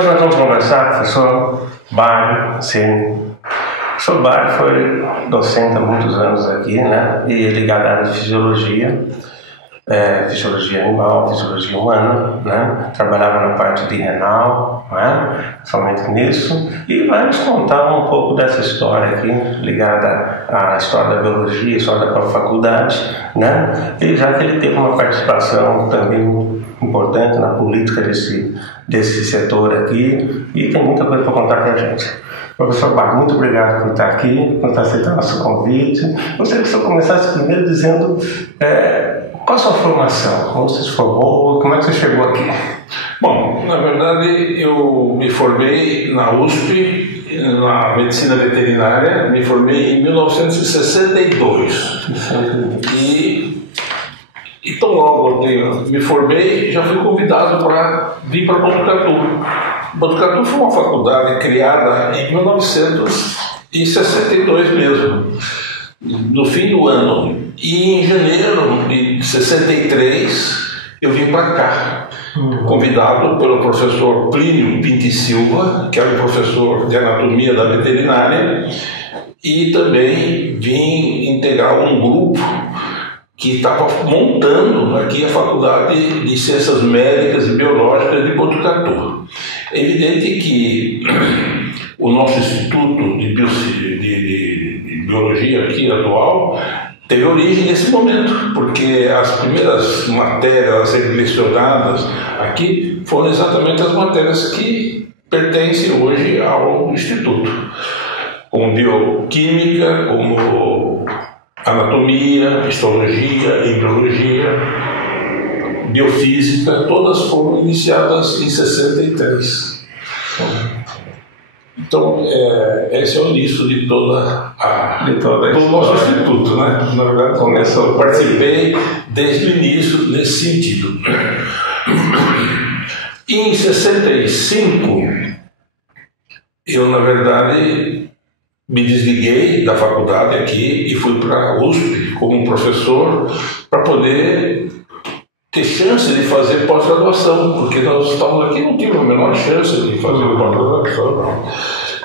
Hoje nós vamos conversar com o professor Mário, sim. O professor Mário foi docente há muitos anos aqui, né? E ligado à área de fisiologia, fisiologia animal, fisiologia humana, né? Trabalhava na parte de renal, né? Somente nisso, e vai nos contar um pouco dessa história aqui, ligada à história da biologia, história da própria faculdade, né? E já que ele teve uma participação também importante na política desse setor aqui, e tem muita coisa para contar para a gente. Professor Bach, muito obrigado por estar aqui, por estar aceitando nosso convite. Gostaria que o senhor começasse primeiro dizendo qual a sua formação, como você se formou, como é que você chegou aqui? Bom, na verdade eu me formei na USP, na medicina veterinária, me formei em 1962. Então logo eu me formei, já fui convidado para vir para Botucatu. Botucatu foi uma faculdade criada em 1962 mesmo, no fim do ano. E em janeiro de 63 eu vim para cá, convidado pelo professor Plínio Pinto e Silva, que era o professor de anatomia da veterinária, e também vim integrar um grupo que estava montando aqui a Faculdade de Ciências Médicas e Biológicas de Botucatu. É evidente que o nosso Instituto de Biologia aqui atual teve origem nesse momento, porque as primeiras matérias a serem lecionadas aqui foram exatamente as matérias que pertencem hoje ao Instituto, como bioquímica, como anatomia, histologia, embriologia, biofísica, todas foram iniciadas em 63. Então, esse é o início de todo o nosso instituto, né? Na verdade, eu participei desde o início nesse sentido. Em 65, eu, na verdade, me desliguei da faculdade aqui e fui para a USP como professor para poder ter chance de fazer pós-graduação, porque nós estávamos aqui e não tivemos a menor chance de fazer pós-graduação, não.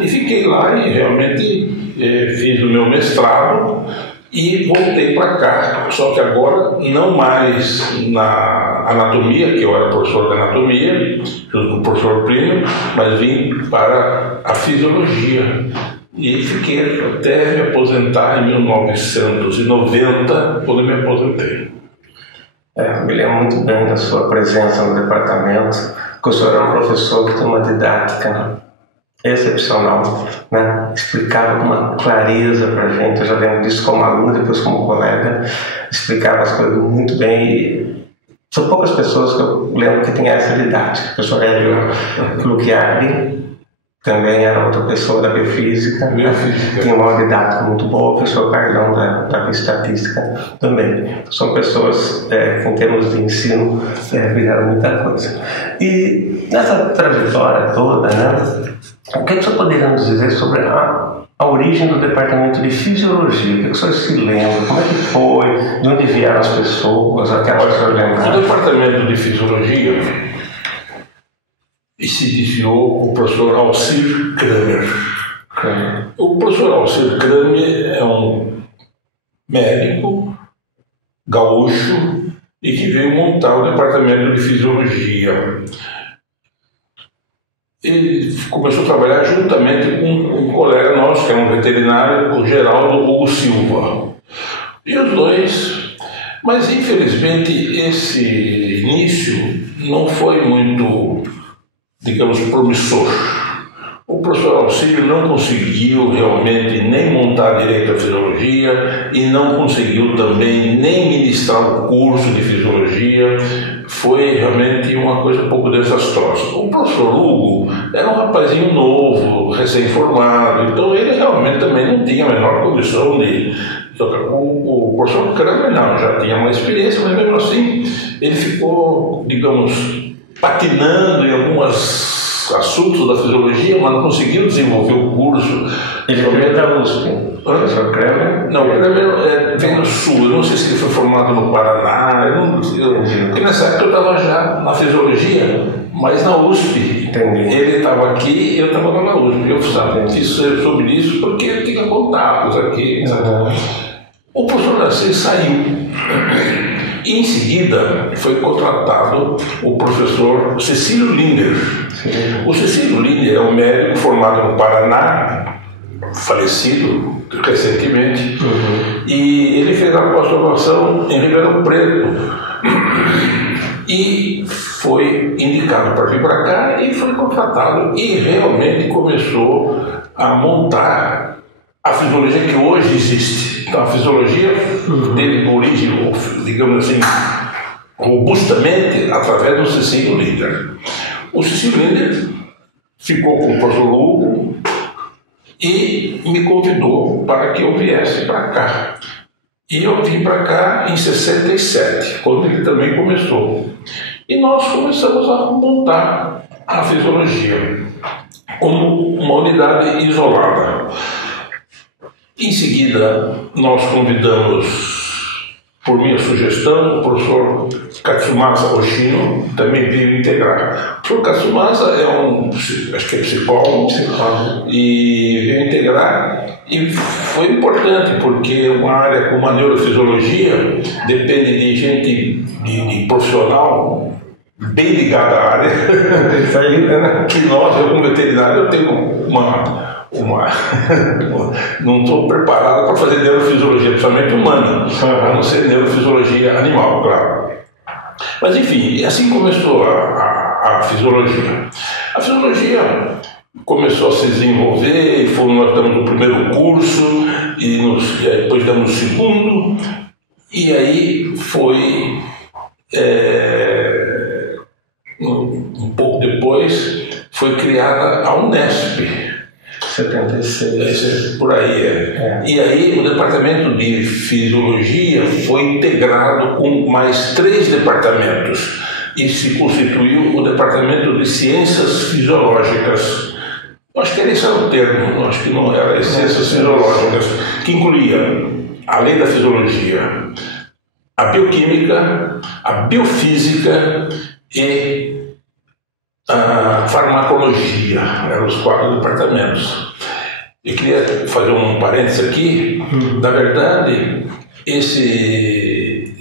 E fiquei lá e realmente fiz o meu mestrado e voltei para cá, só que agora não mais na anatomia, que eu era professor de anatomia, junto com o professor Plínio, mas vim para a fisiologia. E fiquei até me aposentar em 1990, quando me aposentei. Eu me lembro muito bem da sua presença no departamento, porque o senhor é um professor que tem uma didática excepcional, né? Explicava com uma clareza para a gente, eu já lembro disso como aluno, depois como colega, explicava as coisas muito bem. E são poucas pessoas que eu lembro que tem essa didática. O professor Hélio Luquiari também era outra pessoa da biofísica, tinha uma didática muito boa, o professor Carlão da estatística também. São pessoas que em termos de ensino viraram muita coisa. E nessa trajetória toda, né, o que você poderia nos dizer sobre a origem do departamento de fisiologia? O que o senhor se lembra? Como é que foi? De onde vieram as pessoas? Até onde o senhor lembra? O departamento de fisiologia se iniciou com o professor Alcir Kramer. O professor Alcir Kramer é um médico gaúcho e que veio montar o departamento de fisiologia. Ele começou a trabalhar juntamente com um colega nosso, que era um veterinário, o Geraldo Hugo Silva. E os dois, mas infelizmente esse início não foi muito, digamos, promissor. O professor Auxílio não conseguiu realmente nem montar direito à fisiologia e não conseguiu também nem ministrar o curso de fisiologia. Foi realmente uma coisa um pouco desastrosa. O professor Hugo era um rapazinho novo, recém-formado, então ele realmente também não tinha a menor condição de... O professor Kramer não, já tinha uma experiência, mas mesmo assim ele ficou, digamos, patinando em alguns assuntos da fisiologia, mas não conseguiu desenvolver o curso Ele veio da USP, o professor Kremer? Não, o Kremer vem do Sul. Eu não sei se ele foi formado no Paraná. Porque nessa época eu estava já na fisiologia, mas na USP. Entendi. Ele estava aqui e eu estava na USP. Eu fiz sobre isso porque eu tinha contatos aqui. O professor Narciso saiu. E em seguida foi contratado o professor Cecílio Linder. O Cecílio Linder é um médico formado no Paraná, falecido recentemente, e ele fez a pós-graduação em Ribeirão Preto e foi indicado para vir para cá e foi contratado e realmente começou a montar a fisiologia que hoje existe. Então a fisiologia teve origem, digamos assim, robustamente através do Cecílio Linder. O Cecílio Linder ficou com o professor Hugo e me convidou para que eu viesse para cá. E eu vim para cá em 67, quando ele também começou. E nós começamos a montar a fisiologia como uma unidade isolada. Em seguida, nós convidamos, por minha sugestão, o professor Katsumasa Hoshino também veio integrar. O professor Katsumasa acho que é psicólogo, e veio integrar, e foi importante, porque uma área como a neurofisiologia depende de gente, de profissional bem ligada à área, que eu como veterinário, eu tenho não estou preparado para fazer neurofisiologia, principalmente humana, a não ser neurofisiologia animal, claro. Mas enfim, assim começou a fisiologia. A fisiologia começou a se desenvolver, nós damos o primeiro curso, e depois damos o segundo, e aí foi, um pouco depois, foi criada a Unesp. 76. Por aí E aí o departamento de fisiologia foi integrado com mais 3 departamentos e se constituiu o departamento de ciências fisiológicas. Acho que esse era o termo, acho que não era ciências fisiológicas, que incluía, além da fisiologia, a bioquímica, a biofísica e a farmacologia. Eram os 4 departamentos. Eu queria fazer um parênteses aqui. Na verdade,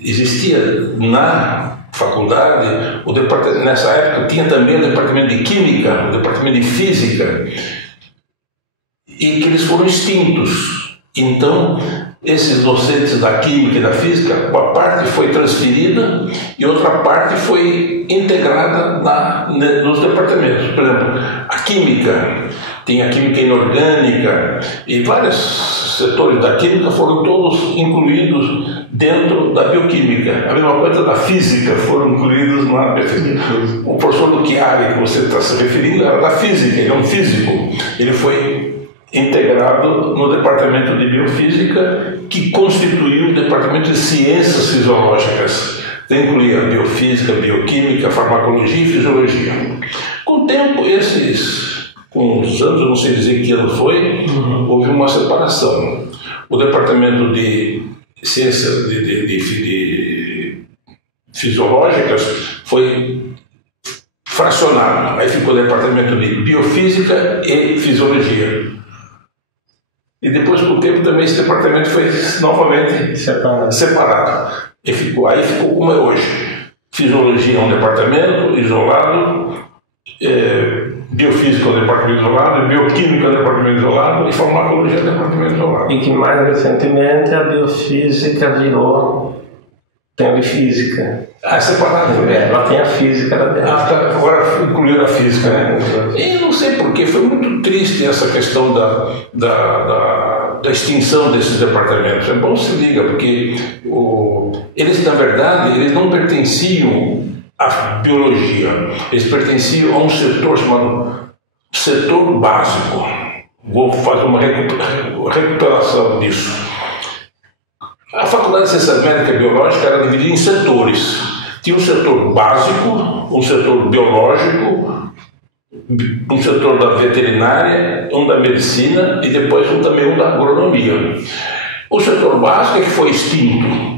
existia na faculdade, nessa época tinha também o departamento de química, o departamento de física, e que eles foram extintos. Então, esses docentes da química e da física, uma parte foi transferida e outra parte foi integrada nos departamentos. Por exemplo, a química, tem a química inorgânica, e vários setores da química foram todos incluídos dentro da bioquímica. A mesma coisa da física, foram incluídos na biofísica. O professor Luchiari, que você está se referindo, era da física, ele é um físico. Ele foi integrado no departamento de biofísica, que constituiu o departamento de ciências fisiológicas. Incluía biofísica, bioquímica, farmacologia e fisiologia. Com o tempo, com os anos, eu não sei dizer que ano foi, houve uma separação. O departamento de ciências de fisiológicas foi fracionado. Aí ficou o departamento de biofísica e fisiologia. E depois, com o tempo, também esse departamento foi novamente separado. Aí ficou como é hoje. Fisiologia é um departamento isolado, biofísica é um departamento isolado, bioquímica é um departamento isolado e farmacologia é um departamento isolado. E que mais recentemente a biofísica virou tem física. Separado também. Ela tem a física lá dentro. Agora incluíram a física, né? E não sei porquê, foi muito triste essa questão da extinção desses departamentos. É bom se liga, porque eles, na verdade, eles não pertenciam à biologia. Eles pertenciam a um setor chamado setor básico. Vou fazer uma recuperação disso. A Faculdade de Ciências Médicas e Biológicas era dividida em setores. Tinha um setor básico, um setor biológico, um setor da veterinária, um da medicina e depois também um da agronomia. O setor básico é que foi extinto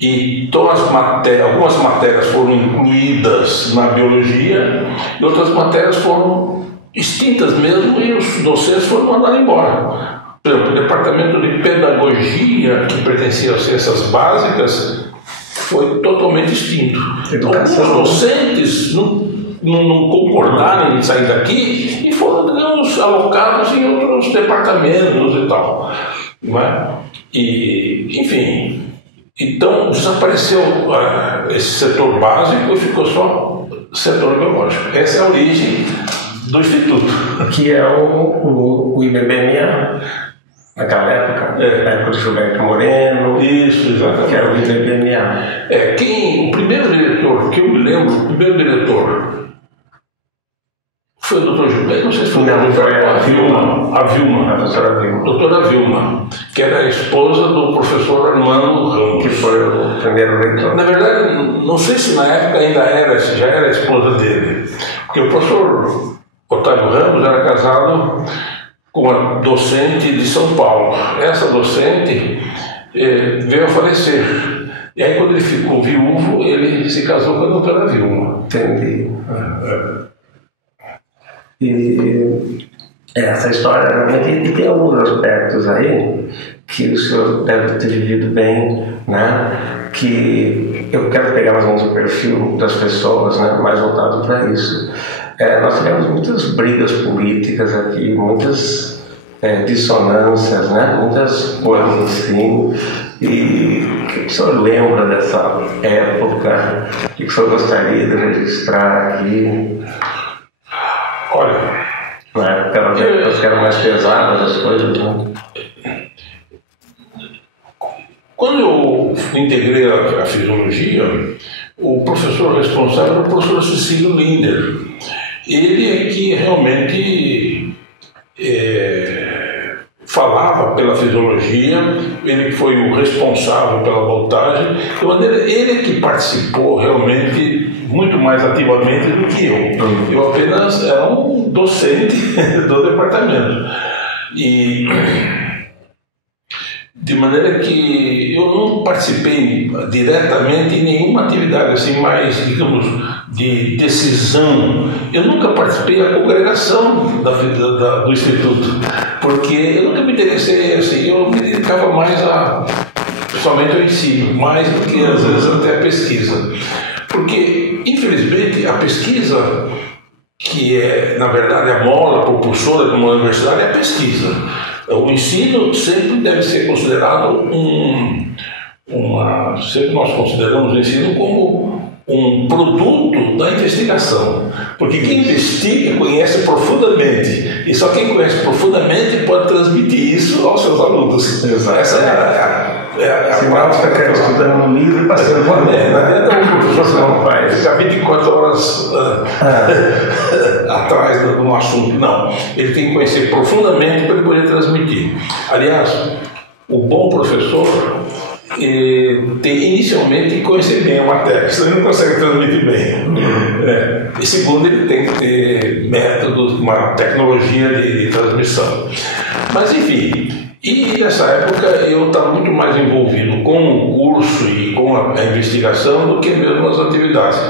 e algumas matérias foram incluídas na biologia e outras matérias foram extintas mesmo e os docentes foram mandados embora. Por exemplo, o departamento de pedagogia, que pertencia às ciências básicas, foi totalmente extinto. Alguns docentes não concordaram em sair daqui e foram, digamos, alocados em outros departamentos e tal. Não é? E, enfim, então desapareceu esse setor básico e ficou só setor biológico. Essa é a origem do Instituto. Que é o IBBMA, naquela época, na época do Gilberto Moreno. Isso, exatamente. Que era o IBBMA. O primeiro diretor, que eu me lembro, o primeiro diretor foi o Dr. Gilberto, não sei se foi a Vilma. A professora Vilma. Doutora Vilma, que era a esposa do professor Armando Ramos. Que foi o primeiro reitor. Na verdade, não sei se na época já era a esposa dele. Porque o professor Otávio Ramos era casado com uma docente de São Paulo. Essa docente veio a falecer. E aí, quando ele ficou viúvo, ele se casou com a doutora Vilma. Entendi. E essa história realmente tem alguns aspectos aí que o senhor deve ter vivido bem, né? Que eu quero pegar mais ou menos o perfil das pessoas, né? Mais voltado para isso. Nós tivemos muitas brigas políticas aqui, muitas dissonâncias, né? Muitas coisas assim. E o que o senhor lembra dessa época? O que o senhor gostaria de registrar aqui? Olha, na época eram mais pesadas as coisas, né? Quando eu integrei a fisiologia, o professor responsável era o professor Cecílio Linder. Ele é que realmente falava pela fisiologia, ele foi o responsável pela voltagem, de maneira ele é que participou realmente muito mais ativamente do que eu. Eu apenas era um docente do departamento. E de maneira que eu não participei diretamente em nenhuma atividade assim mais, digamos, de decisão. Eu nunca participei da congregação do Instituto, porque eu nunca me interessei assim, eu me dedicava mais somente ao ensino, mais do que às vezes até a pesquisa. Porque, infelizmente, a pesquisa, que é, na verdade, a mola propulsora de uma universidade, é a pesquisa. O ensino sempre deve ser considerado sempre nós consideramos o ensino como um produto da investigação. Porque quem investiga conhece profundamente. E só quem conhece profundamente pode transmitir isso aos seus alunos. Exato. Essa se mal fica estudando um livro e passando por dentro. Não adianta um professor não faz. Ficar 24 horas atrás de um assunto. Não. Ele tem que conhecer profundamente para ele poder transmitir. Aliás, o bom professor tem inicialmente que conhecer bem a matéria, senão ele não consegue transmitir bem. E segundo, ele tem que ter métodos, uma tecnologia de transmissão. Mas enfim, e nessa época eu estava muito mais envolvido com o curso e com a investigação do que mesmo as atividades.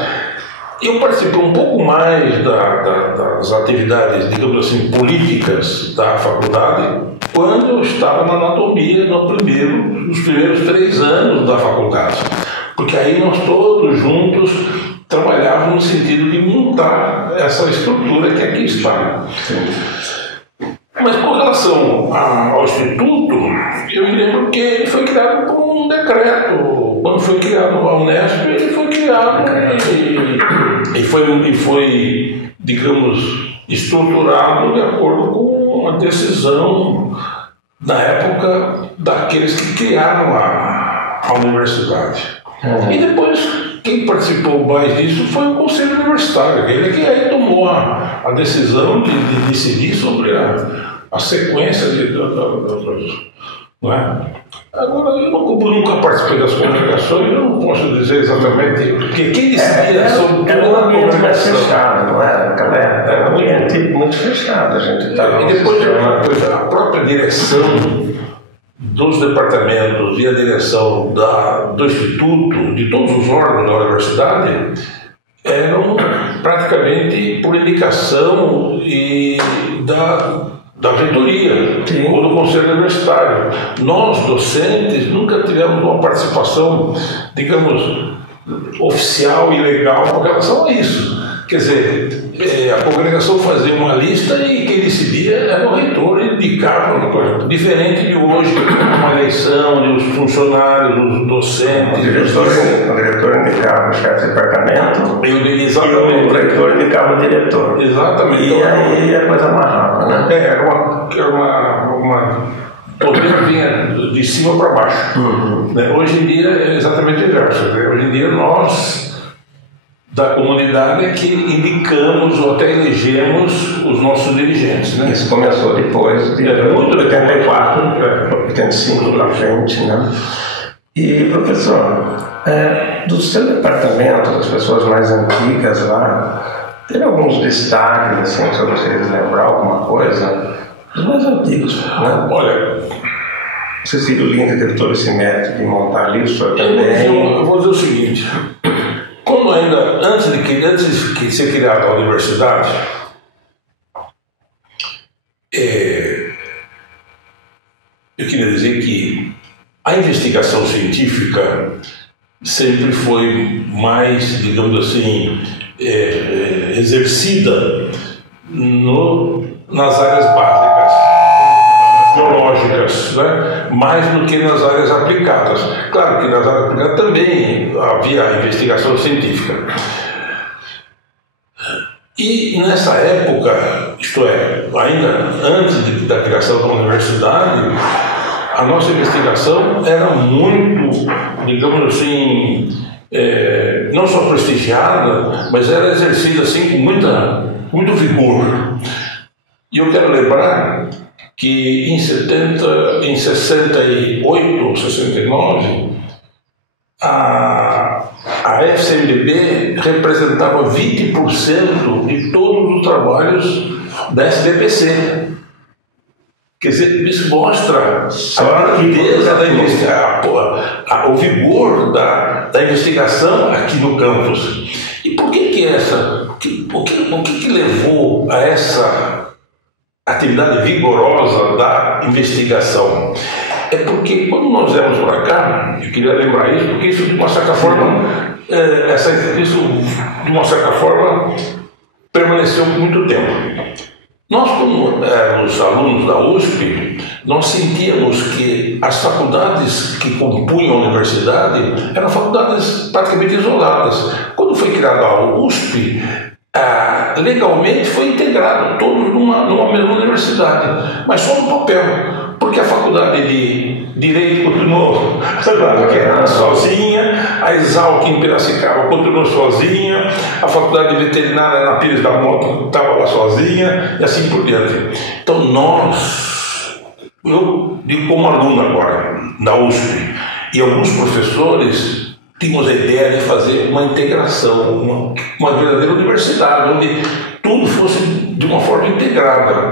Eu participei um pouco mais das atividades, digamos assim, políticas da faculdade quando eu estava na anatomia nos primeiros 3 anos da faculdade. Porque aí nós todos juntos trabalhávamos no sentido de montar essa estrutura que aqui está. Sim. Mas com relação ao Instituto, eu me lembro que ele foi criado por um decreto. Quando foi criado a Unesp, ele foi criado e foi, digamos, estruturado de acordo com a decisão, na época, daqueles que criaram a universidade. E depois, quem participou mais disso foi o Conselho Universitário. Ele que aí tomou a decisão de decidir sobre a sequência não é? Agora, eu nunca participei das comunicações, eu não posso dizer exatamente, porque quem decidia sobre era um ambiente mais fechado, não era? Naquela época era um ambiente muito fechado, a gente estava... E depois a própria direção dos departamentos e a direção do Instituto, de todos os órgãos da universidade, eram praticamente por indicação e da reitoria ou do conselho universitário. Nós, docentes, nunca tivemos uma participação, digamos, oficial e legal com relação a isso. Quer dizer, a congregação fazia uma lista e quem decidia era o reitor, ele indicava uma coisa diferente de hoje, uma eleição de os funcionários, os docentes. O diretor indicava o chefe de departamento e o reitor indicava o diretor. Exatamente. E aí a coisa amarrava, né? Era uma poder vinha de cima para baixo. Hoje em dia é exatamente o inverso. Hoje em dia nós da comunidade é que indicamos ou até elegemos os nossos dirigentes, né? Isso começou depois de 84, 85 para frente, né? E, professor, do seu departamento, das pessoas mais antigas lá, teve alguns destaques, assim, se vocês lembrar alguma coisa? Os mais antigos, né? Olha, Cecílio Linda teve todo esse mérito de montar ali, o senhor também. Eu vou dizer o seguinte. Como ainda, antes de ser criada a universidade, eu queria dizer que a investigação científica sempre foi mais, digamos assim, exercida nas áreas básicas, biológicas, né? Mais do que nas áreas aplicadas. Claro que nas áreas aplicadas também havia investigação científica. E nessa época, isto é, ainda antes da criação da universidade, a nossa investigação era muito, digamos assim, não só prestigiada, mas era exercida assim com muito vigor. E eu quero lembrar que em 68, 69, a FCMDB representava 20% de todos os trabalhos da SBPC. Quer dizer, isso mostra a grandeza da investigação, o vigor da investigação aqui no campus. E por que o que levou a essa atividade vigorosa da investigação? É porque quando nós viemos para cá, eu queria lembrar isso, porque isso de uma certa forma, permaneceu por muito tempo. Nós, como éramos alunos da USP, nós sentíamos que as faculdades que compunham a universidade eram faculdades praticamente isoladas. Quando foi criada a USP, legalmente foi integrado todos numa mesma universidade, mas só no papel, porque a faculdade de Direito continuou sozinha, a Exalc em Piracicaba continuou sozinha, a faculdade de Veterinária na Pires da Mota estava lá sozinha, e assim por diante. Então eu digo como aluno agora, da USP, e alguns professores tínhamos a ideia de fazer uma integração, uma verdadeira universidade, onde tudo fosse de uma forma integrada,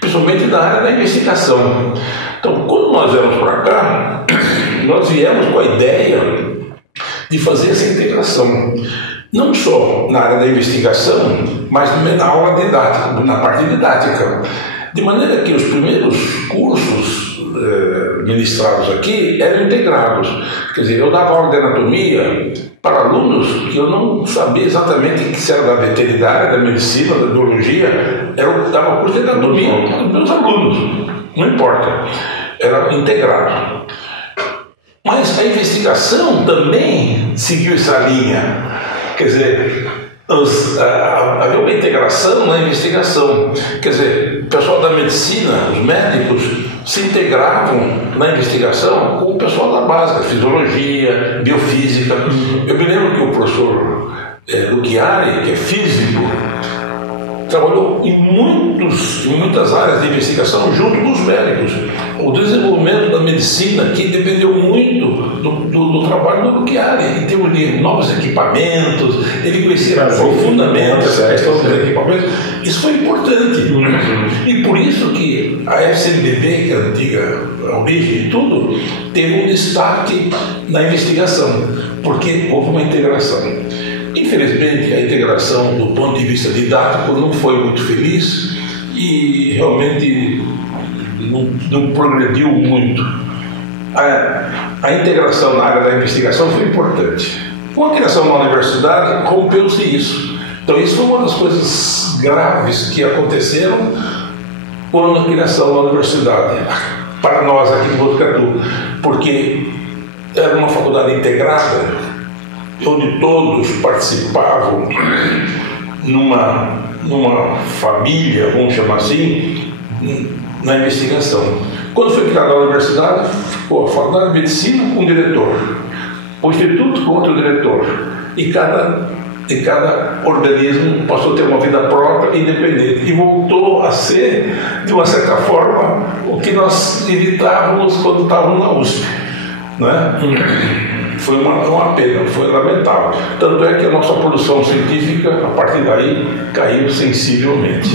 principalmente na área da investigação. Então, quando nós viemos para cá, nós viemos com a ideia de fazer essa integração, não só na área da investigação, mas na aula didática, na parte didática, de maneira que os primeiros cursos ministrados aqui eram integrados. Quer dizer, eu dava aula de anatomia para alunos que eu não sabia exatamente se era da veterinária, da medicina, da biologia, eu dava curso de anatomia para os meus alunos, não importa, era integrado. Mas a investigação também seguiu essa linha, quer dizer, havia uma integração na investigação, quer dizer, o pessoal da medicina, os médicos, se integravam na investigação com o pessoal da básica, fisiologia, biofísica. Eu me lembro que o professor Luchiari, que é físico, trabalhou em muitas áreas de investigação junto com os médicos. O desenvolvimento da medicina aqui dependeu muito do trabalho do Chiari, em termos de novos equipamentos. Ele conhecia profundamente essa questão dos equipamentos. Isso foi importante. E por isso que a FCNBB, que é a antiga origem de tudo, teve um destaque na investigação, porque houve uma integração. Infelizmente, a integração do ponto de vista didático não foi muito feliz e realmente não progrediu muito. A integração na área da investigação foi importante. Com a criação da universidade, rompeu-se isso. Então, isso foi uma das coisas graves que aconteceram com a criação da universidade, para nós aqui em Botucatu, porque era uma faculdade integrada, onde todos participavam numa família, vamos chamar assim, na investigação. Quando foi criada a universidade, ficou a Faculdade de Medicina com o diretor, o Instituto com outro diretor, e cada organismo passou a ter uma vida própria, independente, e voltou a ser, de uma certa forma, o que nós evitávamos quando estávamos na USP, né? Foi uma pena, foi lamentável. Tanto é que a nossa produção científica, a partir daí, caiu sensivelmente.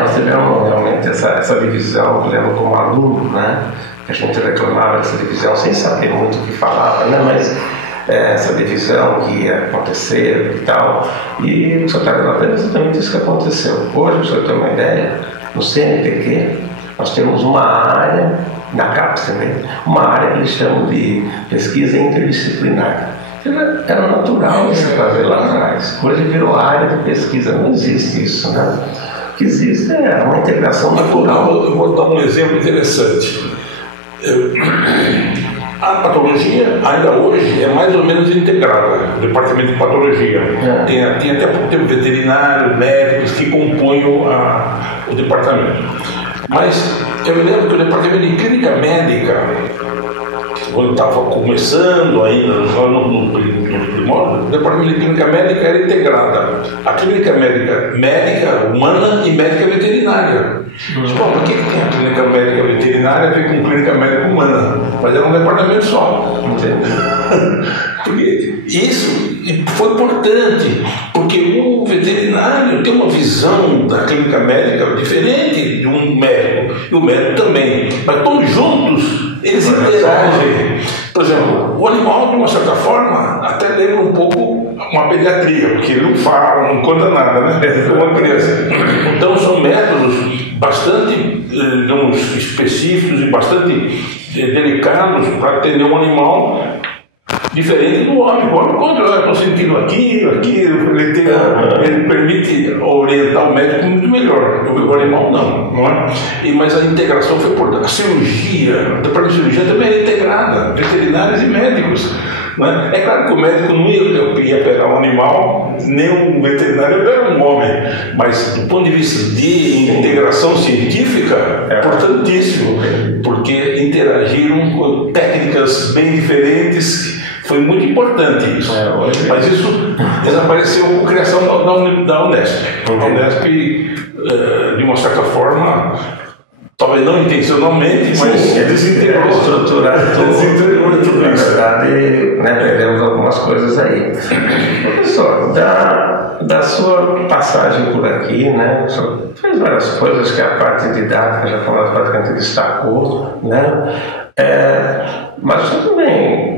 Nós tivemos realmente essa divisão, eu lembro como aluno, né? A gente reclamava dessa divisão sem saber muito o que falava, né? Mas essa divisão que ia acontecer e tal. E o senhor está relatando exatamente isso que aconteceu. Hoje, para o senhor ter uma ideia, no CNPq, nós temos uma área, na CAPES também, uma área que eles chamam de pesquisa interdisciplinar. Era natural isso fazer lá atrás. Hoje virou área de pesquisa, não existe isso, né? O que existe é uma integração natural. Eu vou dar um exemplo interessante. A patologia, ainda hoje, é mais ou menos integrada, o departamento de patologia. Tem até pouco tempo veterinário, médicos que compõem o departamento. Mas eu me lembro que o departamento de clínica médica, quando estava começando ainda, no primórdio, o departamento de clínica médica era integrada. A clínica médica humana e médica veterinária. Bom, por que tem a clínica médica veterinária a ver com clínica médica humana? Mas era um departamento só. Porque isso foi importante, porque o veterinário tem uma visão da clínica médica diferente de um médico, e o médico também, mas todos juntos eles interagem. Por exemplo, o animal, de uma certa forma, até lembra um pouco uma pediatria, porque ele não fala, não conta nada, né? É uma criança. Então são métodos bastante, digamos, específicos e bastante delicados para atender um animal diferente do homem. O homem, quando eu estou sentindo aquilo, ele permite orientar o médico muito melhor. O animal não é? Mas a integração foi importante. A cirurgia, a departamento de cirurgia também é integrada, veterinários e médicos. Né? É claro que o médico não ia pegar um animal, nem um veterinário ia pegar um homem, mas do ponto de vista de integração científica é importantíssimo, porque interagiram com técnicas bem diferentes. Foi muito importante isso. Mas isso desapareceu com a criação da Unesp. A Unesp, de uma certa forma, talvez não intencionalmente, mas desintegrou, estruturar tudo isso. Perdemos algumas coisas aí. Professor, da sua passagem por aqui, né, o senhor fez várias coisas que a parte didática já foi uma parte que a gente destacou, né? Mas o senhor também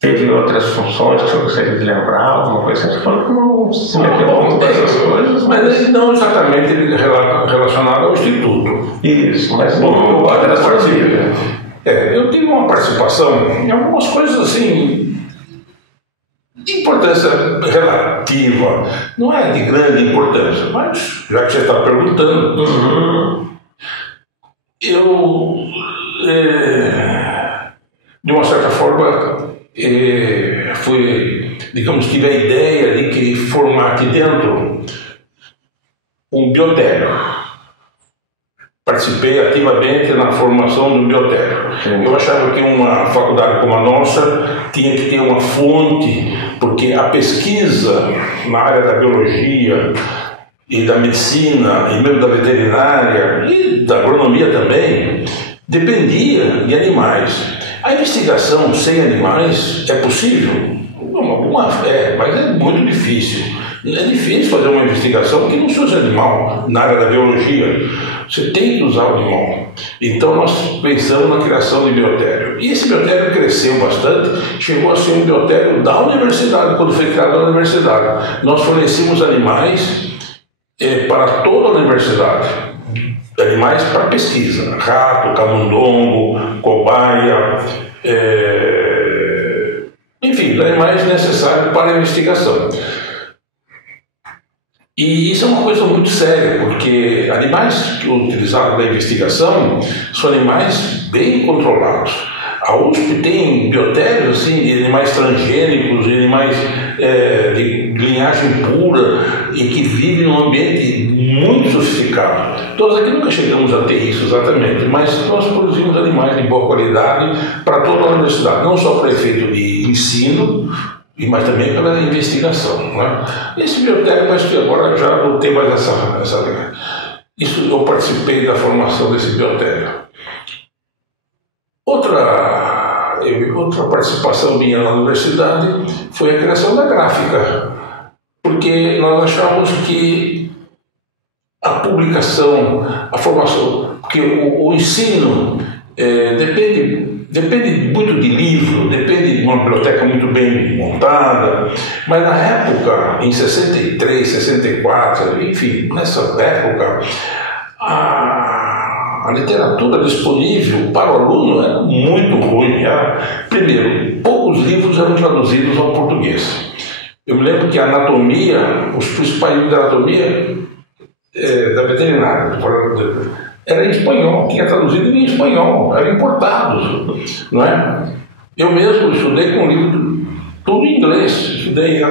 teve outras funções que o senhor gostaria de lembrar, alguma coisa assim? Você falou que não se meteu muito nessas coisas. Mas não exatamente relacionado ao Instituto. Isso, mas outras partidas. Eu tive uma participação em algumas coisas assim, de importância relativa. Não é de grande importância, mas já que você está perguntando, eu, de uma certa forma, tive a ideia de que formar aqui dentro um biotécnico. Participei ativamente na formação do biotécnico. Eu achava que uma faculdade como a nossa tinha que ter uma fonte porque a pesquisa na área da biologia e da medicina, e mesmo da veterinária, e da agronomia também, dependia de animais. A investigação sem animais é possível? Mas é muito difícil. É difícil fazer uma investigação que não se usa animal na área da biologia. Você tem que usar o animal. Então nós pensamos na criação de biotério. E esse biotério cresceu bastante, chegou a ser um biotério da universidade, quando foi criado na universidade. Nós fornecemos animais para toda a universidade. Animais para pesquisa. Rato, camundongo, cobaia, enfim, animais necessários para a investigação. E isso é uma coisa muito séria, porque animais utilizados na investigação são animais bem controlados. A USP tem biotérios assim, de animais transgênicos, de animais de linhagem pura e que vivem num ambiente muito sofisticado. Todos aqui nunca chegamos a ter isso exatamente, mas nós produzimos animais de boa qualidade para toda a universidade, não só para efeito de ensino, mas também pela investigação. Né? Esse biotério, acho que agora já não tem mais essa linha. Isso eu participei da formação desse biotério. Outra participação minha na universidade foi a criação da gráfica, porque nós achávamos que a publicação, a formação, porque o ensino depende muito de livro, depende de uma biblioteca muito bem montada, mas na época, em 63, 64, enfim, nessa época, a literatura disponível para o aluno era muito ruim. Primeiro, poucos livros eram traduzidos ao português. Eu me lembro que a anatomia, os principais livros da anatomia da veterinária, era em espanhol, tinha traduzido em espanhol, eram importados, não é? Eu mesmo estudei com livro tudo em inglês, estudei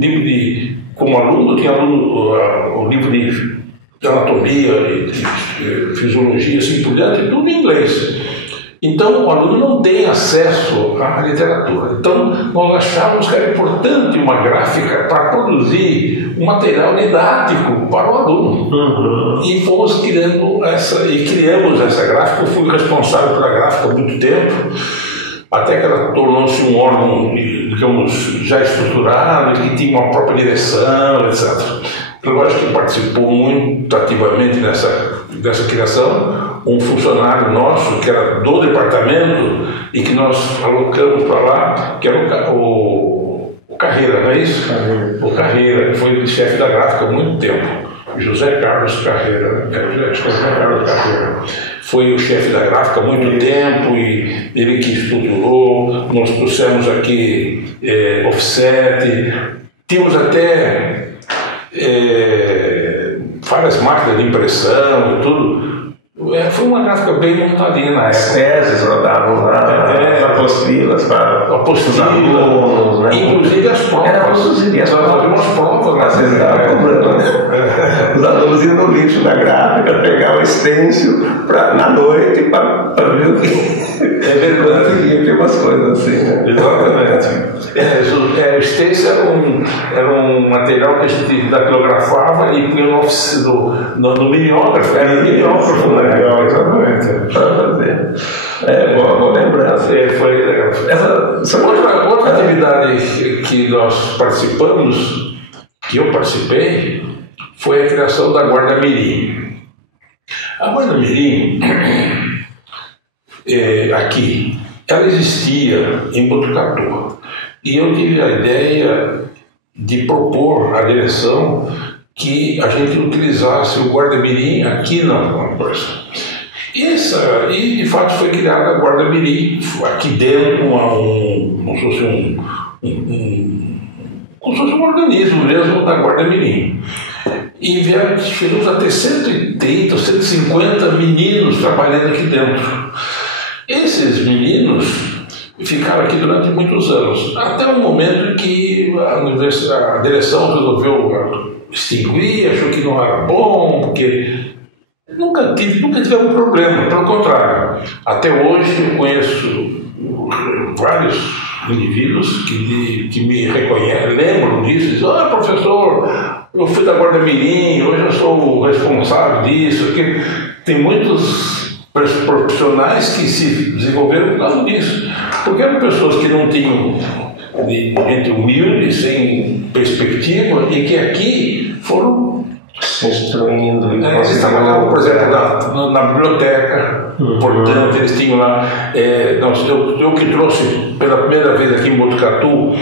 livro como aluno, tinha o livro de anatomia, de fisiologia, assim por diante, tudo em inglês. Então o aluno não tem acesso à literatura. Então nós achávamos que era importante uma gráfica para produzir um material didático para o aluno. E fomos criamos essa gráfica. Eu fui responsável pela gráfica há muito tempo, até que ela tornou-se um órgão, digamos, já estruturado, que tinha uma própria direção, etc. Eu acho que participou muito ativamente dessa criação um funcionário nosso que era do departamento e que nós alocamos para lá, que era o Carreira, não é isso? O Carreira, que foi chefe da gráfica há muito tempo. José Carlos Carreira, foi o chefe da gráfica há muito tempo e ele que estruturou. Nós trouxemos aqui offset, tínhamos até várias máquinas de impressão e tudo. Foi uma gráfica bem montadinha na época. As teses rodavam lá, apostilas para os alunos, né? Inclusive as provas. Nós fazíamos as provas. Às vezes dava problema, né? Os alunos iam no lixo da gráfica, pegavam o stencil na noite para ver o que... É verdade, tem umas coisas assim, né? Exatamente. O stencil era um material que a gente datilografava e punha no mimeógrafo. Era mimeógrafo, né? Legal, exatamente. Para fazer. Boa lembrança. Foi legal. Outra atividade que nós participamos, que eu participei, foi a criação da Guarda Mirim. A Guarda Mirim, aqui, ela existia em Botucatu. E eu tive a ideia de propor à direção que a gente utilizasse o guarda-mirim aqui na coisa. E de fato foi criada a guarda-mirim aqui dentro, como se fosse um organismo mesmo da guarda-mirim. E chegamos a ter 130 ou 150 meninos trabalhando aqui dentro. Esses meninos ficaram aqui durante muitos anos, até o momento em que a direção resolveu extinguir, achou que não era bom, porque nunca tivemos problema, pelo contrário. Até hoje eu conheço vários indivíduos que me reconhecem, lembram disso, dizem: "Ah, professor, eu fui da Guarda Mirim, hoje eu sou o responsável disso", aqui. Tem muitos profissionais que se desenvolveram por causa disso, porque eram pessoas que não tinham, gente humilde, sem perspectiva, e que aqui foram se instruindo. Eles trabalhavam, por exemplo, na biblioteca, portanto, eles tinham lá. Eu que trouxe pela primeira vez aqui em Botucatu,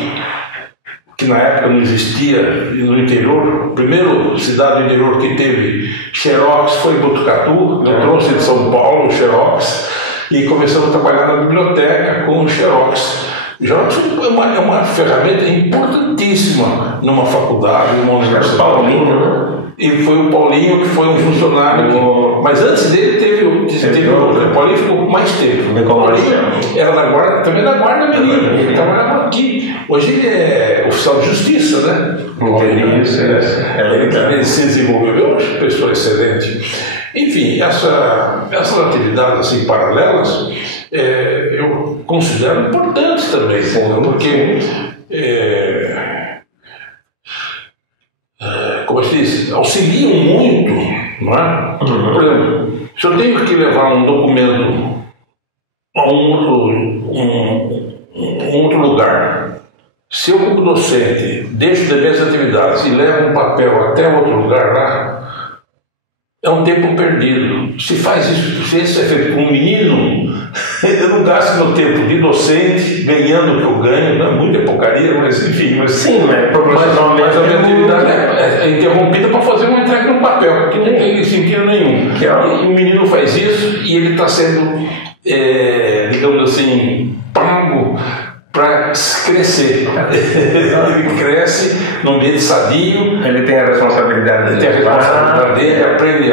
que na época não existia, no interior, a primeira cidade do interior que teve Xerox foi Botucatu. Eu trouxe de São Paulo o Xerox e começamos a trabalhar na biblioteca com o Xerox. O Xerox é uma ferramenta importantíssima numa faculdade, numa universidade. Paulinho, né? E foi o Paulinho que foi um funcionário. Mas antes dele teve o Paulinho ficou mais tempo. O Paulinho era da guarda, também da Guarda Mirim. Ele trabalhava aqui. Hoje ele é oficial de justiça, né? Ele se desenvolveu, eu acho pessoa excelente. Enfim, essas atividades assim, paralelas, eu considero importantes também, porque como eu disse, auxiliam muito, não é? Por exemplo, se eu tenho que levar um documento a um outro lugar, se eu, como docente, deixo de minhas atividades e levo um papel até outro lugar lá, é um tempo perdido. Se faz isso, se esse é feito com um menino, eu não gasto meu tempo de docente ganhando o que eu ganho, não é muita porcaria, mas enfim. Mas a minha atividade é interrompida para fazer uma entrega no papel, que não tem sentido nenhum. E o menino faz isso e ele está sendo, digamos assim, pago para crescer. Ele cresce num ambiente sadio. Ele tem a responsabilidade dele. Aprende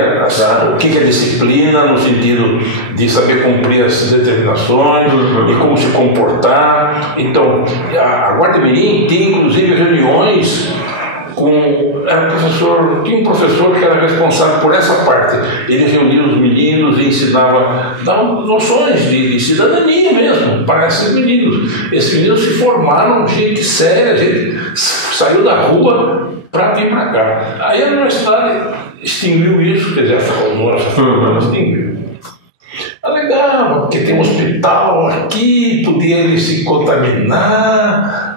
o que é disciplina, no sentido de saber cumprir as determinações e como se comportar. Então, a Guarda Mirim tem inclusive reuniões tinha um professor que era responsável por essa parte. Ele reunia os meninos e ensinava, dava noções de cidadania mesmo para esses meninos. Esses meninos se formaram, gente séria, gente saiu da rua para vir para cá. Aí a universidade extinguiu isso, quer dizer, a nossa extinguiu. Alegava, porque tem um hospital aqui, podia ele se contaminar.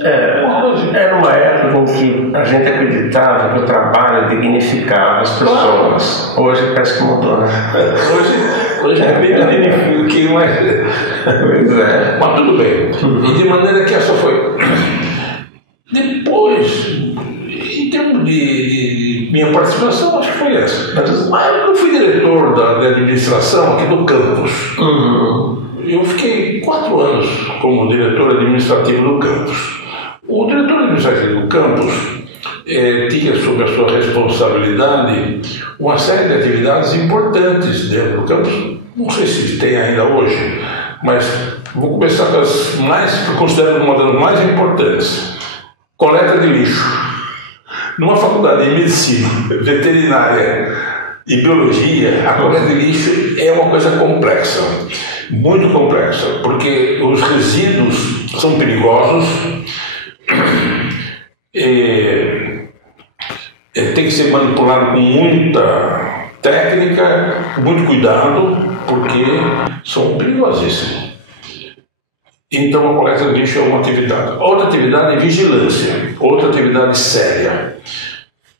Era uma época em que a gente acreditava que o trabalho dignificava as pessoas. Hoje parece que mudou, né? Hoje é bem dignificado, mas tudo bem. E de maneira que essa foi. Depois, em termos de minha participação, acho que foi essa. Mas eu fui diretor da administração aqui do campus. Eu fiquei 4 anos como diretor administrativo do campus. O diretor administrativo do campus tinha sob a sua responsabilidade uma série de atividades importantes dentro do campus. Não sei se tem ainda hoje, mas vou começar com as mais, que eu considero uma das mais importantes. Coleta de lixo. Numa faculdade de medicina, veterinária e biologia, a coleta de lixo é uma coisa complexa, muito complexa, porque os resíduos são perigosos. Tem que ser manipulado com muita técnica, com muito cuidado, porque são perigosíssimos. Então a coleta de lixo é uma atividade. Outra atividade é vigilância, outra atividade séria.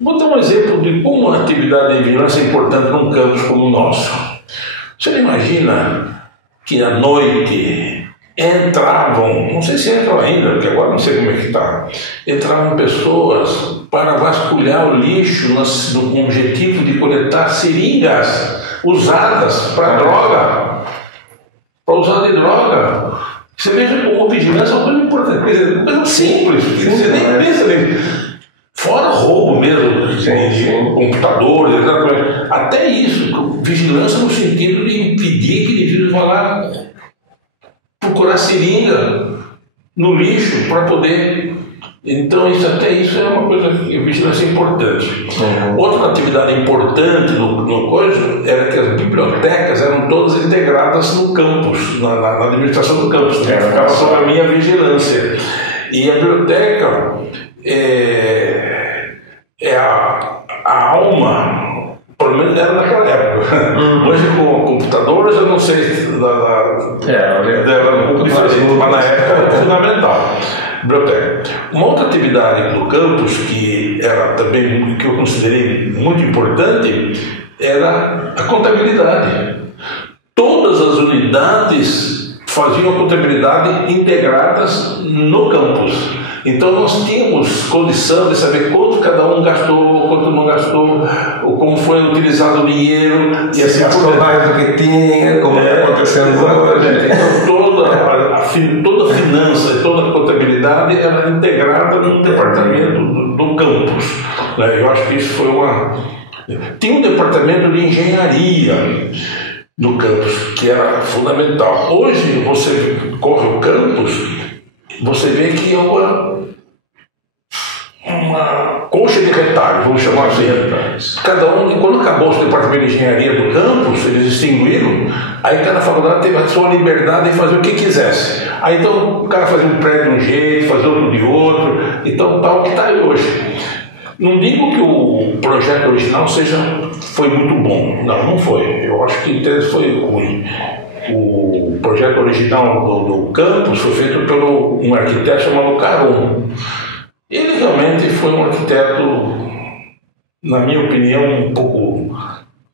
Vou dar um exemplo de como a atividade de vigilância é importante num campus como o nosso. Você não imagina que à noite entravam, não sei se entram ainda, porque agora não sei como é que está, entravam pessoas para vasculhar o lixo com o objetivo de coletar seringas usadas para droga, para usar de droga. Você veja como a vigilância é uma coisa importante, uma coisa simples, você nem pensa nisso. Fora roubo mesmo, de computadores, até isso, vigilância no sentido de impedir que indivíduos vá lá procurar seringa no lixo para poder Então até isso é uma coisa que vigilância é importante. Outra atividade importante no coisa era que as bibliotecas eram todas integradas no campus, na administração do campus, ficava sob a minha vigilância. E a biblioteca é a alma, pelo menos era naquela época. Hoje com computadores eu não sei era um pouco diferente, mas na época era fundamental. Biblioteca. Uma outra atividade do campus que era também, que eu considerei muito importante, era a contabilidade. Todas as unidades faziam a contabilidade integradas no campus. Então nós tínhamos condição de saber quanto cada um gastou, quanto não gastou, como foi utilizado o dinheiro, e assim gastou mais do que tinha, como está acontecendo hoje. Então toda a finança, toda a contabilidade era integrada no departamento do campus. Eu acho que isso foi Tinha um departamento de engenharia do campus, que era fundamental. Hoje você corre o campus, você vê que é uma colcha de retalho, vamos chamar assim. Cada um, quando acabou o departamento de engenharia do campus, eles extinguiram, aí cada faculdade teve a sua liberdade de fazer o que quisesse. Aí então o cara fazia um prédio de um jeito, fazia outro de outro, então tal que está aí hoje. Não digo que o projeto original foi muito bom, não foi. Eu acho que foi ruim. O projeto original do campus foi feito por um arquiteto chamado Caron. Ele realmente foi um arquiteto, na minha opinião, um pouco,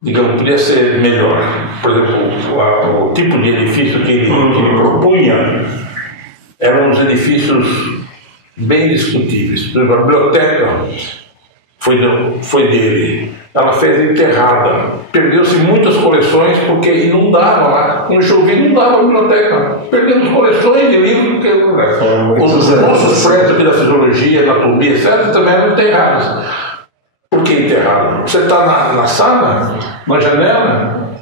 digamos, podia ser melhor. Por exemplo, o tipo de edifício que ele propunha eram uns edifícios bem discutíveis. Por exemplo, a biblioteca foi dele. Ela fez enterrada. Perdeu-se muitas coleções porque inundava lá. Quando chovia, inundava a biblioteca. Perdemos coleções de livros porque os nossos prédios aqui da fisiologia, anatomia, etc., também eram enterrados. Por que enterrado? Você está na sala, na janela,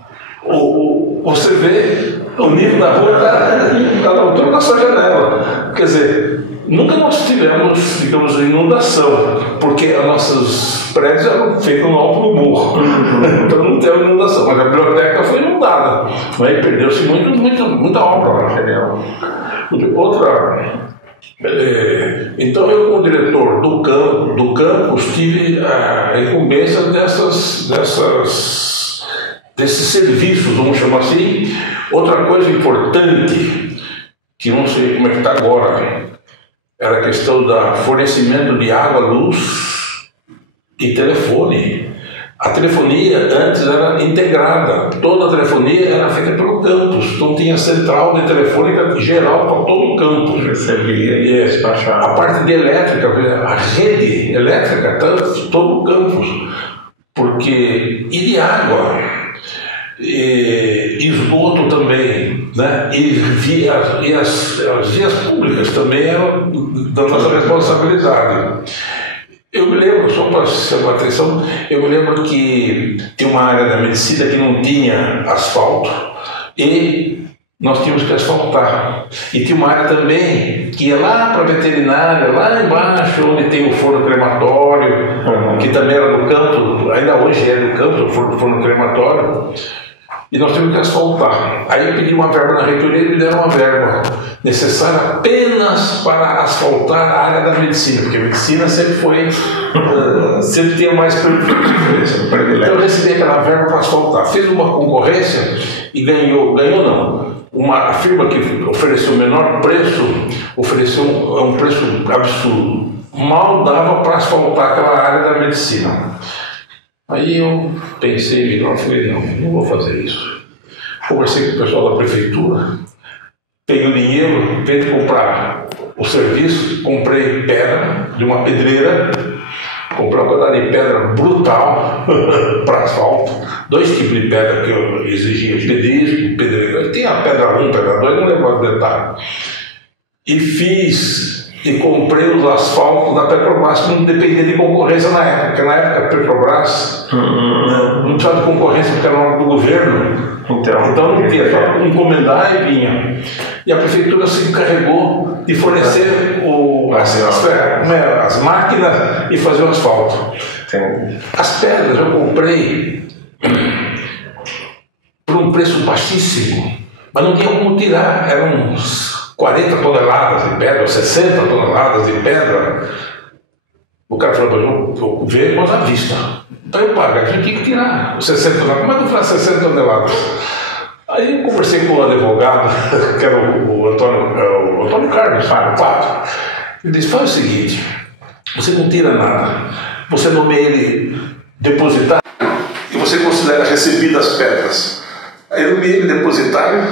você vê o nível da rua está na altura da sua janela. Quer dizer, nunca nós tivemos, digamos, inundação, porque os nossos prédios eram feitos no alto do morro. Então não teve inundação, mas a biblioteca foi inundada. Aí perdeu-se muita obra material. Então eu, como diretor do campus, tive a incumbência desses serviços, vamos chamar assim. Outra coisa importante, que não sei como é que está agora, era a questão do fornecimento de água, luz e telefone. A telefonia antes era integrada, toda a telefonia era feita pelo campus, então tinha central de telefônica geral para todo o campus. Recebia e despachava. A parte de elétrica, a rede elétrica, todo o campus. E de água, esgoto também, né? E as vias públicas também eram da nossa responsabilidade. Eu me lembro, só para chamar a atenção, eu me lembro que tem uma área da medicina que não tinha asfalto e nós tínhamos que asfaltar. E tinha uma área também que ia lá para a veterinária, lá embaixo, onde tem o forno crematório, que também era do campo, ainda hoje é do campo, o forno crematório. E nós temos que asfaltar. Aí eu pedi uma verba na reitoria e me deram uma verba necessária apenas para asfaltar a área da medicina, porque a medicina sempre tem mais preferência. Então eu recebi aquela verba para asfaltar. Fiz uma concorrência e ganhou não. A firma que ofereceu o menor preço, ofereceu um preço absurdo. Mal dava para asfaltar aquela área da medicina. Aí eu pensei melhor, falei, não vou fazer isso. Conversei com o pessoal da prefeitura, peguei o dinheiro, veio comprar o serviço, comprei pedra de uma pedreira, comprei uma quantidade de pedra brutal para asfalto, 2 tipos de pedra que eu exigia, pedrisco, pedreiro. Tem a pedra 1, pedra 2, não lembro o detalhe. E fiz e comprei os asfaltos da Petrobras, que não dependia de concorrência na época, porque na época a Petrobras não precisava de concorrência porque era o nome do governo, então não tinha, só encomendar e vinha. E a prefeitura se encarregou de fornecer as máquinas e fazer o asfalto. As pedras eu comprei por um preço baixíssimo, mas não tinha como tirar, eram uns 40 toneladas de pedra, 60 toneladas de pedra. O cara falou, eu vejo à vista. Então eu pago, aqui tinha que tirar os 60 toneladas. Como é que eu faço 60 toneladas? Aí eu conversei com o advogado, que era o Antônio Carlos, sabe, o Pato. Ele disse, faz o seguinte, você não tira nada, você nomeia ele depositário e você considera recebidas as pedras. Aí eu nomeei ele depositário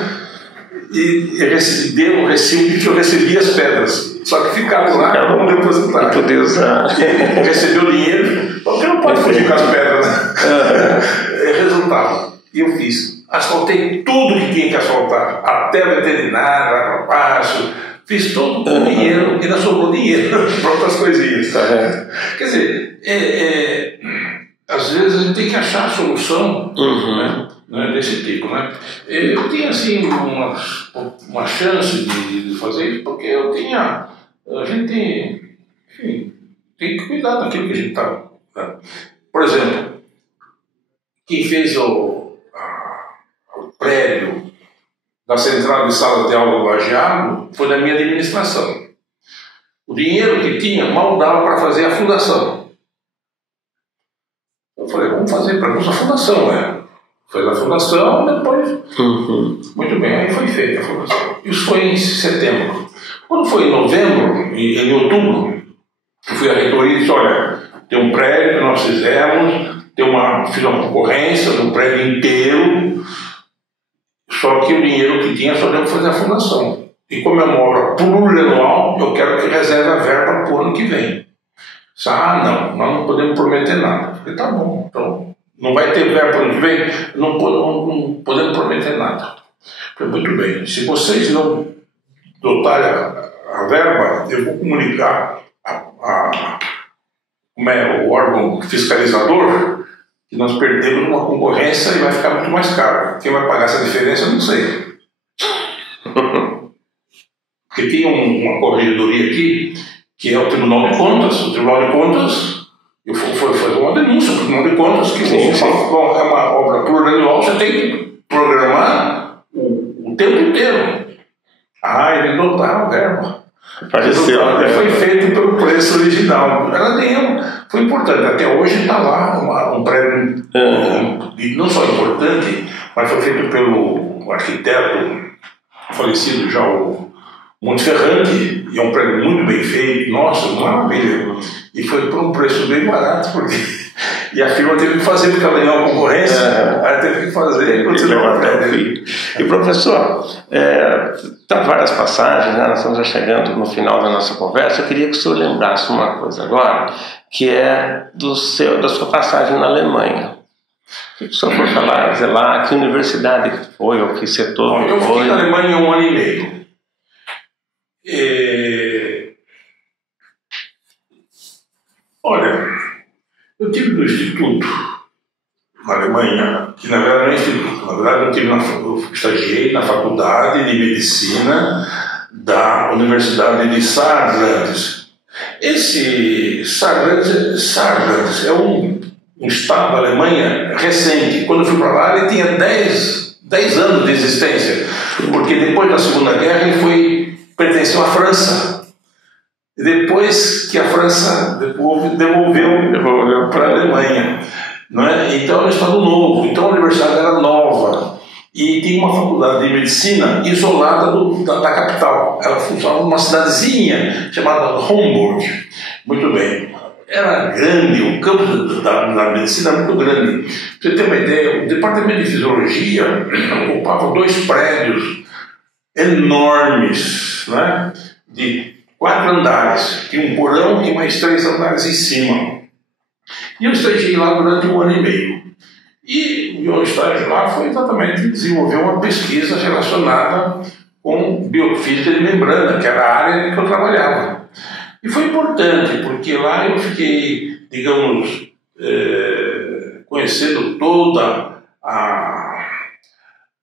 e recebi o recibo de que eu recebi as pedras. Só que ficaram lá como depositário. E poder usar. Recebeu o dinheiro, porque não pode fugir com as pedras, né? Resultado, e eu fiz. Asfaltei tudo que tinha que asfaltar, até o veterinário, lá para baixo, fiz tudo com dinheiro, e ainda sobrou dinheiro para outras coisinhas. Quer dizer, às vezes a gente tem que achar a solução, né, desse tipo, né? Eu tinha assim uma chance de fazer isso, porque a gente enfim, tem que cuidar daquilo que a gente está. Né? Por exemplo, quem fez o prédio da central de sala de aula do Lajeado foi da minha administração. O dinheiro que tinha mal dava para fazer a fundação. Eu falei, vamos fazer para nós a fundação, né? Fez a fundação, depois. Muito bem, aí foi feita a fundação. Isso foi em setembro. Quando foi em novembro, em outubro, eu fui à reitoria e disse, olha, tem um prédio que nós fizemos, fiz uma concorrência do prédio inteiro, só que o dinheiro que tinha só deu para fazer a fundação. E como é uma obra plurianual, eu quero que reserve a verba para o ano que vem. Não, nós não podemos prometer nada. Eu falei, tá bom, então não vai ter verba para o ano que vem? Não podemos prometer nada. Eu falei, muito bem, se vocês não dotarem a verba, eu vou comunicar o órgão fiscalizador que nós perdemos uma concorrência e vai ficar muito mais caro. Quem vai pagar essa diferença, eu não sei. Porque tem uma corregedoria aqui, que é o Tribunal de Contas. O Tribunal de Contas, eu fui fazer uma denúncia para o Tribunal de Contas, que é uma obra plurianual, você tem que programar o tempo inteiro. Eles dotaram a verba. Foi feito pelo preço original. Foi importante. Até hoje está lá um prédio, não só importante, mas foi feito pelo arquiteto falecido já, o Monteferrante, e é um prédio muito bem feito. Nossa, maravilha. E foi por um preço bem barato, porque e a firma teve que fazer, porque ela ganhou a concorrência, aí teve que fazer. E professor, tá várias passagens, né? Nós estamos já chegando no final da nossa conversa. Eu queria que o senhor lembrasse uma coisa agora, que é da sua passagem na Alemanha. O que o senhor for falar, dizer lá, que universidade que foi, ou que setor que foi? Eu fiquei na Alemanha 1 ano e meio. Olha, eu tive no instituto, na Alemanha, que na verdade não é instituto, na verdade eu estagiei na faculdade de medicina da Universidade de Saarbrücken. Esse Saarbrücken é um estado da Alemanha recente. Quando eu fui para lá, ele tinha 10 anos de existência, porque depois da Segunda Guerra ele pertenceu à França. E depois que a França devolveu para a Alemanha. Não é? Então é um estado novo, então a universidade era nova. E tinha uma faculdade de medicina isolada da capital. Ela funcionava numa cidadezinha chamada Homburg. Muito bem. Era grande, o campo da medicina era muito grande. Para você ter uma ideia, o departamento de fisiologia ocupava 2 prédios enormes, né? De 4 andares, tinha um porão e mais 3 andares em cima. E eu estagiei lá durante 1 ano e meio. E o meu estágio lá foi exatamente desenvolver uma pesquisa relacionada com biofísica de membrana, que era a área em que eu trabalhava. E foi importante, porque lá eu fiquei, digamos, conhecendo toda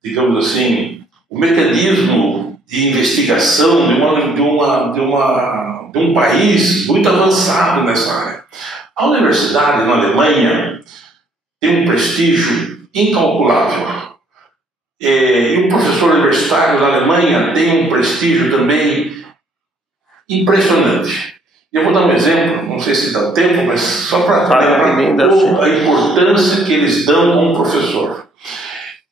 digamos assim, o mecanismo de investigação de um país muito avançado nessa área. A universidade na Alemanha tem um prestígio incalculável. E o professor universitário na Alemanha tem um prestígio também impressionante. Eu vou dar um exemplo, não sei se dá tempo, mas só para lembrar a importância que eles dão a um professor.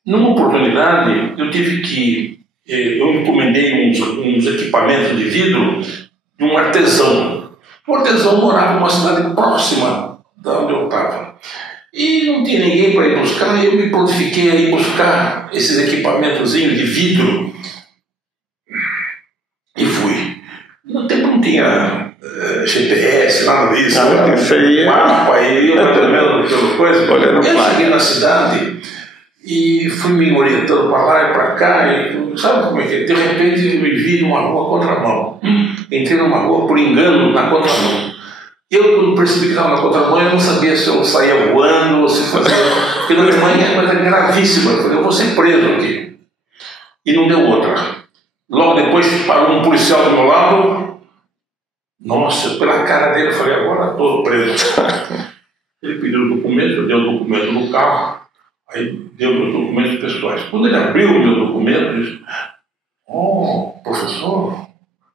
Numa oportunidade, eu encomendei uns equipamentos de vidro de um artesão. O artesão morava numa cidade próxima da onde eu estava. E não tinha ninguém para ir buscar, e eu me prontifiquei a ir buscar esses equipamentozinhos de vidro. E fui. No tempo não tinha GPS, nada disso. Isso aí mapa, e eu menos pela coisa. Eu cheguei na cidade e fui me orientando para lá e para cá, e sabe como é que é? De repente eu me vi numa rua contramão. Entrei numa rua por engano na contramão. Eu, quando percebi que estava na contramão, eu não sabia se eu saía voando ou se fazia. Porque na Alemanha é uma coisa gravíssima. Eu falei, eu vou ser preso aqui. E não deu outra. Logo depois parou um policial do meu lado. Nossa, pela cara dele eu falei, agora estou preso. Ele pediu o documento, eu dei o documento no carro. Aí deu meus documentos pessoais. Quando ele abriu o meu documento, ele disse, professor.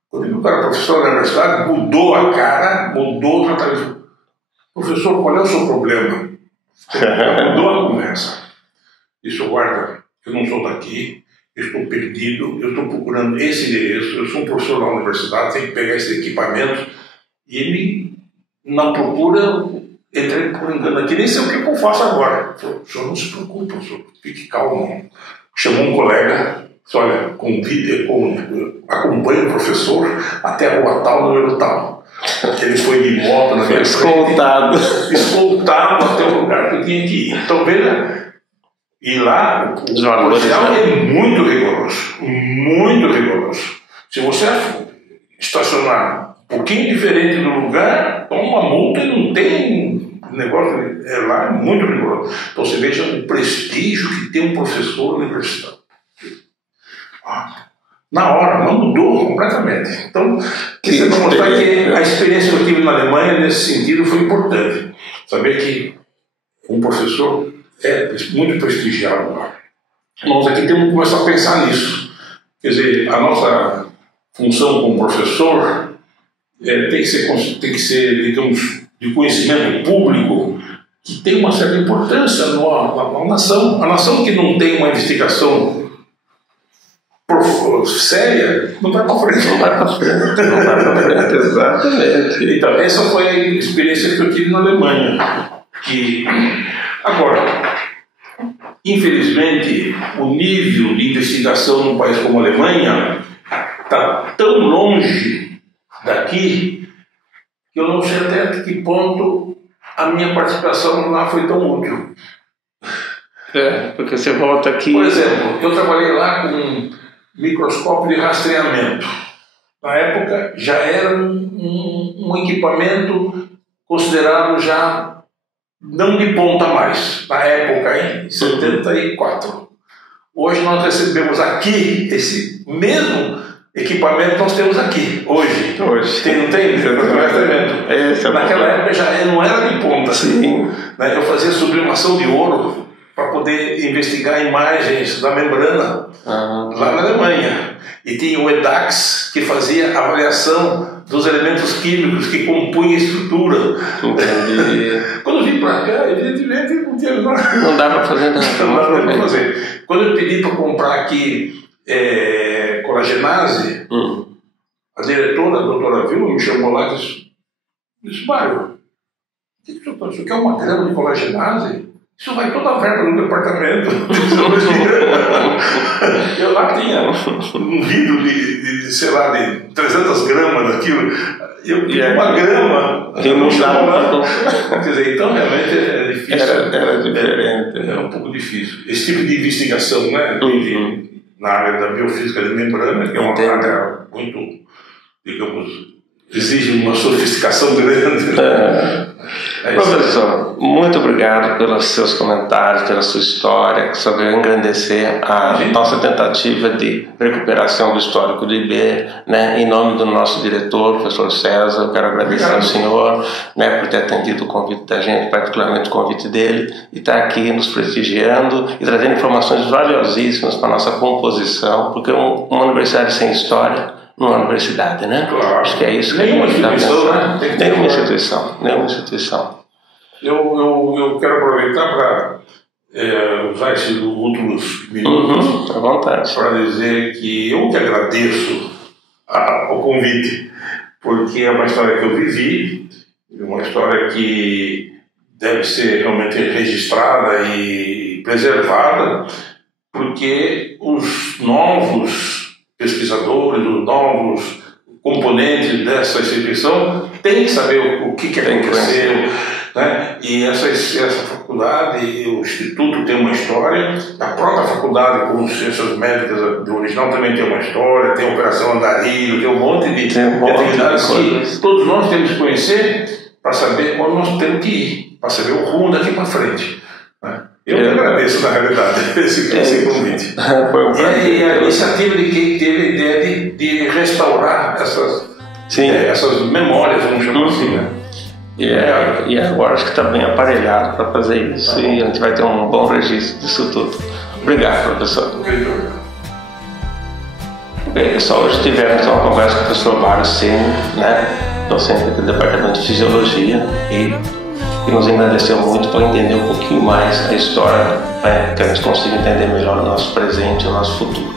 Quando ele viu que era professor da universidade, mudou a cara, mudou o tratamento. Professor, qual é o seu problema? Mudou a conversa. Disse, guarda, eu não sou daqui, eu estou perdido, eu estou procurando esse endereço, eu sou um professor da universidade, tenho que pegar esse equipamento. E ele, na procura, entrei por engano aqui, nem sei o que eu faço agora. O senhor não se preocupe, professor, fique calmo. Chamou um colega, disse, olha, acompanhe o professor até a rua tal, número tal. Ele foi de moto na minha escoltado até o lugar que eu tinha que ir. Então, veja, e lá o policial é muito rigoroso, muito rigoroso. Se você estacionar um pouquinho diferente do lugar, toma uma multa e não tem negócio, lá é muito rigoroso. Então você veja o prestígio que tem um professor universitário. Na hora, não mudou completamente. Então, isso é para mostrar que a experiência que eu tive na Alemanha, nesse sentido, foi importante. Saber que um professor é muito prestigiado lá. Nós aqui temos que começar a pensar nisso. Quer dizer, a nossa função como professor tem que ser, digamos, de conhecimento público, que tem uma certa importância na nação. A nação que não tem uma investigação séria, não vai para frente. Não vai para frente, exatamente. Então, essa foi a experiência que eu tive na Alemanha. Agora, infelizmente, o nível de investigação num país como a Alemanha está tão longe daqui que eu não sei até que ponto a minha participação lá foi tão útil. Porque você volta aqui... Por exemplo, eu trabalhei lá com microscópio de rastreamento. Na época já era um equipamento considerado já não de ponta mais, na época, em 74. Hoje nós recebemos aqui esse mesmo equipamento que nós temos aqui, hoje. Não tem? Naquela época já não era de ponta. Sim. Né? Eu fazia sublimação de ouro para poder investigar imagens da membrana lá na Alemanha. E tinha o EDAX, que fazia avaliação dos elementos químicos que compunham a estrutura. Entendi. Quando eu vim para cá, evidentemente não dá para fazer nada. Não dá para fazer. Quando eu pedi para comprar aqui colagenase, a diretora, a doutora Vilma, me chamou lá e disse, Mário, você quer uma grama de colagenase? Isso vai toda a verba do departamento. Eu lá tinha um vidro de 300 gramas daquilo. Eu tinha uma grama. E não dava. Quer dizer, então realmente é difícil. Era diferente. É um pouco difícil. Esse tipo de investigação, né? Na área da biofísica de membrana, que é uma área muito, digamos, exige uma sofisticação grande. Professor, muito obrigado pelos seus comentários, pela sua história, que só veio engrandecer a nossa tentativa de recuperação do histórico do IB, né? Em nome do nosso diretor, professor César, eu quero agradecer ao senhor, né, por ter atendido o convite da gente, particularmente o convite dele, e estar aqui nos prestigiando e trazendo informações valiosíssimas para a nossa composição, porque uma universidade sem história não é uma universidade, né? Claro. Acho que é isso que nenhuma a gente está instituição, né? Nenhuma instituição. Eu quero aproveitar para usar esses últimos minutos à vontade, para dizer que eu que agradeço o convite, porque é uma história que eu vivi, uma história que deve ser realmente registrada e preservada, porque os novos pesquisadores, os novos componentes dessa instituição têm que saber o que aconteceu, né? E essa faculdade, o Instituto tem uma história, a própria faculdade com ciências médicas do original também tem uma história, tem a Operação Andarilho, tem um monte de atividades que todos nós temos que conhecer para saber onde nós temos que ir, para saber o rumo daqui para frente, né? Eu agradeço, na realidade, esse convite. Foi um prazer. E a iniciativa de quem teve a ideia de restaurar essas memórias, vamos chamar assim, né? E agora acho que está bem aparelhado para fazer isso, e a gente vai ter um bom registro disso tudo. Obrigado, professor. Bem, pessoal, hoje tivemos uma conversa com o professor Mário Ceni, né, docente do Departamento de Fisiologia, e nos engrandeceu muito para entender um pouquinho mais a história, né, que a gente consiga entender melhor o nosso presente e o nosso futuro.